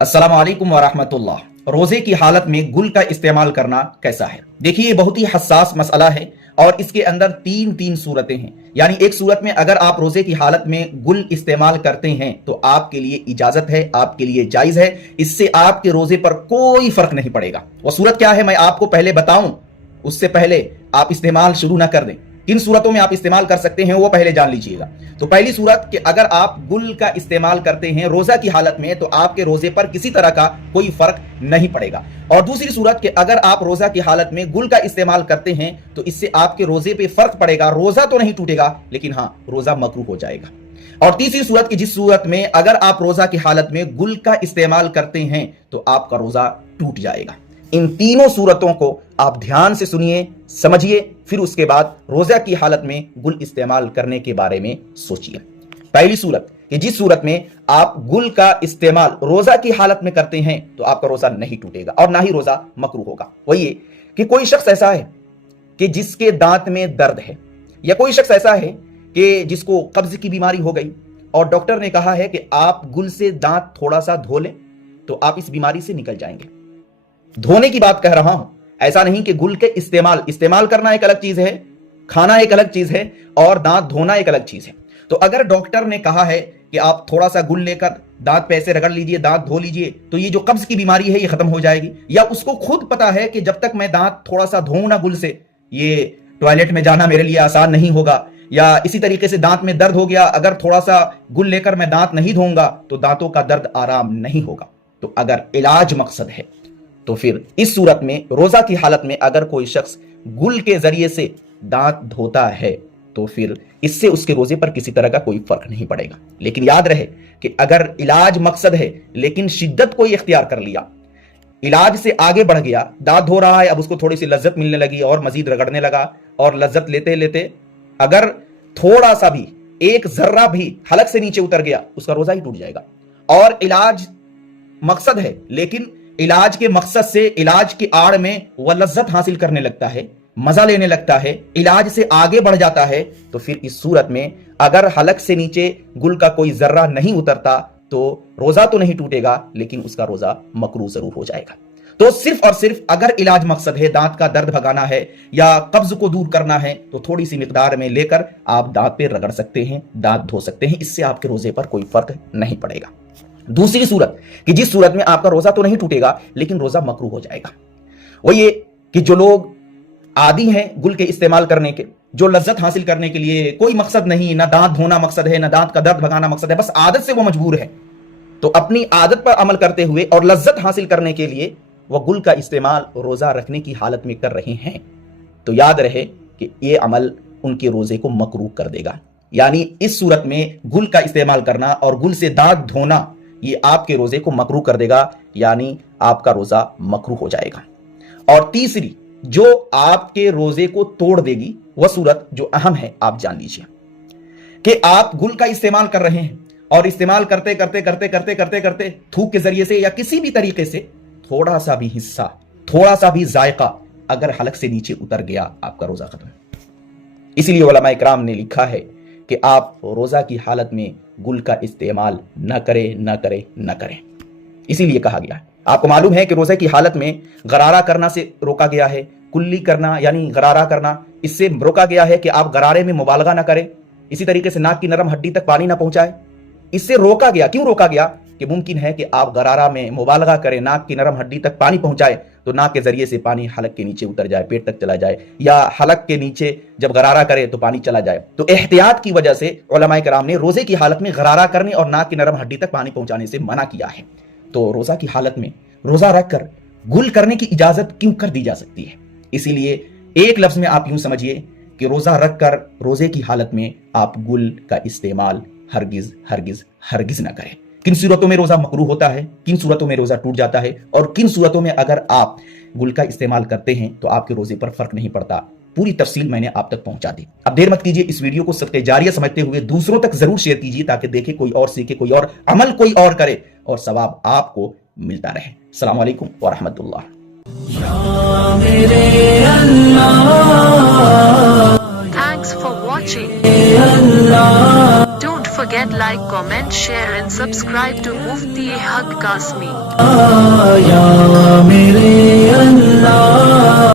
अस्सलाम वालेकुम वरहमतुल्लाह। रोजे की हालत में गुल का इस्तेमाल करना कैसा है? देखिए, ये बहुत ही हसास मसला है और इसके अंदर तीन तीन सूरतें हैं। यानी एक सूरत में अगर आप रोजे की हालत में गुल इस्तेमाल करते हैं तो आपके लिए इजाजत है, आपके लिए जायज है, इससे आपके रोजे पर कोई फर्क नहीं पड़ेगा। वो सूरत क्या है मैं आपको पहले बताऊं, उससे पहले आप इस्तेमाल शुरू ना कर दें। किन सूरतों में आप इस्तेमाल कर सकते हैं वो पहले जान लीजिएगा। तो पहली सूरत कि अगर आप गुल का इस्तेमाल करते हैं रोजा की हालत में तो आपके रोजे पर किसी तरह का कोई फर्क नहीं पड़ेगा। और दूसरी सूरत कि अगर आप रोजा की हालत में गुल का इस्तेमाल करते हैं तो इससे आपके रोजे पे फर्क पड़ेगा, रोजा तो नहीं टूटेगा लेकिन हाँ, रोजा मकरूह हो जाएगा। और तीसरी सूरत की जिस सूरत में अगर आप रोजा की हालत में गुल का इस्तेमाल करते हैं तो आपका रोजा टूट जाएगा। इन तीनों सूरतों को आप ध्यान से सुनिए, समझिए, फिर उसके बाद रोजा की हालत में गुल इस्तेमाल करने के बारे में सोचिए। पहली सूरत कि जिस सूरत में आप गुल का इस्तेमाल रोजा की हालत में करते हैं तो आपका रोजा नहीं टूटेगा और ना ही रोजा मकरूह होगा। वही है कि कोई शख्स ऐसा है कि जिसके दांत में दर्द है, या कोई शख्स ऐसा है कि जिसको कब्ज की बीमारी हो गई और डॉक्टर ने कहा है कि आप गुल से दांत थोड़ा सा धो लें तो आप इस बीमारी से निकल जाएंगे। धोने की बात कह रहा हूं, ऐसा नहीं कि गुल के इस्तेमाल करना एक अलग चीज है, खाना एक अलग चीज है और दांत धोना एक अलग चीज है। तो अगर डॉक्टर ने कहा है कि आप थोड़ा सा गुल लेकर दांत पे ऐसे रगड़ लीजिए, दांत धो लीजिए तो ये जो कब्ज की बीमारी है ये खत्म हो जाएगी, या उसको खुद पता है कि जब तक मैं दांत थोड़ा सा धोऊं ना गुल से, ये टॉयलेट में जाना मेरे लिए आसान नहीं होगा, या इसी तरीके से दांत में दर्द हो गया, अगर थोड़ा सा गुल लेकर मैं दांत नहीं धोऊंगा तो दांतों का दर्द आराम नहीं होगा। तो अगर इलाज मकसद है तो फिर इस सूरत में रोजा की हालत में अगर कोई शख्स गुल के जरिए से दांत धोता है तो फिर इससे उसके रोजे पर किसी तरह का कोई फर्क नहीं पड़ेगा। लेकिन याद रहे कि अगर इलाज मकसद है लेकिन शिद्दत कोई इख्तियार कर लिया, इलाज से आगे बढ़ गया, दांत धो रहा है, अब उसको थोड़ी सी लज्जत मिलने लगी और मजीद रगड़ने लगा और लज्जत लेते लेते अगर थोड़ा सा भी, एक जर्रा भी हलक से नीचे उतर गया, उसका रोजा ही टूट जाएगा। और इलाज मकसद है लेकिन इलाज के मकसद से इलाज की आड़ में वह लज्जत हासिल करने लगता है, मजा लेने लगता है, इलाज से आगे बढ़ जाता है, तो फिर इस सूरत में अगर हलक से नीचे गुल का कोई जर्रा नहीं उतरता तो रोजा तो नहीं टूटेगा लेकिन उसका रोजा मकरूह जरूर हो जाएगा। तो सिर्फ और सिर्फ अगर इलाज मकसद है, दांत का दर्द भगाना है या कब्ज को दूर करना है, तो थोड़ी सी मिकदार में लेकर आप दांत पे रगड़ सकते हैं, दांत धो सकते हैं, इससे आपके रोजे पर कोई फर्क नहीं पड़ेगा। दूसरी सूरत कि जिस सूरत में आपका रोजा तो नहीं टूटेगा लेकिन रोजा मकरूह हो जाएगा, वो ये कि जो लोग आदी हैं गुल के इस्तेमाल करने के, जो लज्जत हासिल करने के लिए कोई मकसद नहीं, ना दांत धोना मकसद है, ना दांत का दर्द भगाना मकसद है, बस आदत से वो मजबूर है, तो अपनी आदत पर अमल करते हुए और लज्जत हासिल करने के लिए वह गुल का इस्तेमाल रोजा रखने की हालत में कर रहे हैं, तो याद रहे कि ये अमल उनके रोजे को मकरूह कर देगा। यानी इस सूरत में गुल का इस्तेमाल करना और गुल से दांत धोना ये आपके रोजे को मकरूह कर देगा, यानी आपका रोजा मकरूह हो जाएगा। और तीसरी जो आपके रोजे को तोड़ देगी वह सूरत जो अहम है, आप जान लीजिए कि आप गुल का इस्तेमाल कर रहे हैं और इस्तेमाल करते करते करते करते करते करते थूक के जरिए से या किसी भी तरीके से थोड़ा सा भी हिस्सा, थोड़ा सा भी जायका अगर हलक से नीचे उतर गया, आपका रोजा खत्म। इसीलिए उलमा इकराम ने लिखा है कि आप रोजा की हालत में गुल का इस्तेमाल न करें। इसीलिए कहा गया है। आपको मालूम है कि रोजा की हालत में गरारा करना से रोका गया है, कुल्ली करना यानी गरारा करना, इससे रोका गया है कि आप गरारे में मुबालगा ना करें, इसी तरीके से नाक की नरम हड्डी तक पानी ना पहुंचाए, इससे रोका गया। क्यों रोका गया? कि मुमकिन है कि आप गरारा में मुबालगा करें, नाक की नरम हड्डी तक पानी पहुंचाए तो नाक के जरिए से पानी हलक के नीचे उतर जाए, पेट तक चला जाए, या हलक के नीचे जब गरारा करे तो पानी चला जाए। तो एहतियात की वजह से उलमाए कराम ने रोजे की हालत में गरारा करने और नाक की नरम हड्डी तक पानी पहुंचाने से मना किया है। तो रोजा की हालत में रोजा रखकर गुल करने की इजाजत क्यों कर दी जा सकती है? इसीलिए एक लफ्ज में आप यूं समझिए कि रोजा रखकर रोजे की हालत में आप गुल का इस्तेमाल हरगिज हरगिज हरगिज ना करें। किन सूरतों में रोजा मकरूह होता है, किन सूरतों में रोजा टूट जाता है और किन सूरतों में अगर आप गुल का इस्तेमाल करते हैं तो आपके रोजे पर फर्क नहीं पड़ता, पूरी तफसील मैंने आप तक पहुंचा दी। अब देर मत कीजिए, इस वीडियो को सदक़े जारिया समझते हुए दूसरों तक जरूर शेयर कीजिए ताकि देखे कोई और सीखे, कोई और अमल कोई और करे और सवाब आपको मिलता रहे। अस्सलाम वालेकुम व रहमतुल्लाह। Thanks for watching. Don't forget like, comment, share and subscribe to Mufti Haq Kasmi. یا